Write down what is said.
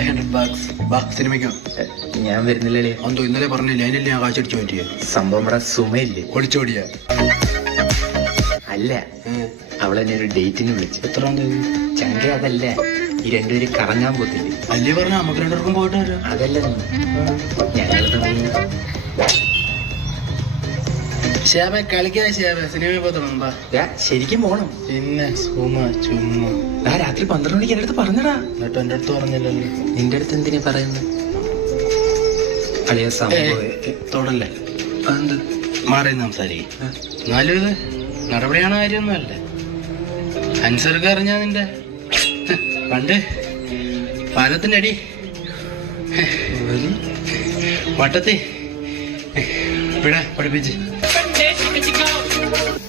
$500. വാ സിനിമയ്ക്കോ? ഞാൻ വരുന്നില്ലേ? എന്തോ ഇന്നലെ പറഞ്ഞില്ല, അതിനല്ലേ ഞാൻ കാശടിച്ചു പറ്റിയ സംഭവം ഇവിടെ സുമയില്ലേ, ഒളിച്ചോടിയ അല്ല, അവളെന്നെ ഒരു ഡേറ്റിന് വിളിച്ചു. എത്രാം തീയതി? ചങ്ക അതല്ല, ഈ രണ്ടുപേരും കറങ്ങാൻ പോത്തില്ലേ? അല്ലേ പറഞ്ഞ നമുക്ക് രണ്ടുപേർക്കും പോയിട്ട് വരാം. അതല്ല, ഞങ്ങൾ തമ്മിൽ കളിക്കാതെ സിനിമയിൽ പോത്തണം. ശരിക്കും പോണം. പിന്നെ ചുമ്മാ രാത്രി 12 മണിക്ക് എന്റെ അടുത്ത് പറഞ്ഞടാ. എന്നിട്ട് എന്റെ അടുത്ത് പറഞ്ഞില്ലല്ലോ. നിന്റെ അടുത്ത് എന്തിനാ പറയുന്നത്? അളിയ സംഭവം തൊടല്ലേ, അതെന്ത് മാറി സംസാരിക്കും. എന്നാലും ഇത് നടപടിയാണോ കാര്യമൊന്നും അല്ല. അൻസർക്ക് അറിഞ്ഞാ നിന്റെ പണ്ട് പാലത്തിന്റെ അടി വട്ടത്തി ഇവിടെ പഠിപ്പിച്ച്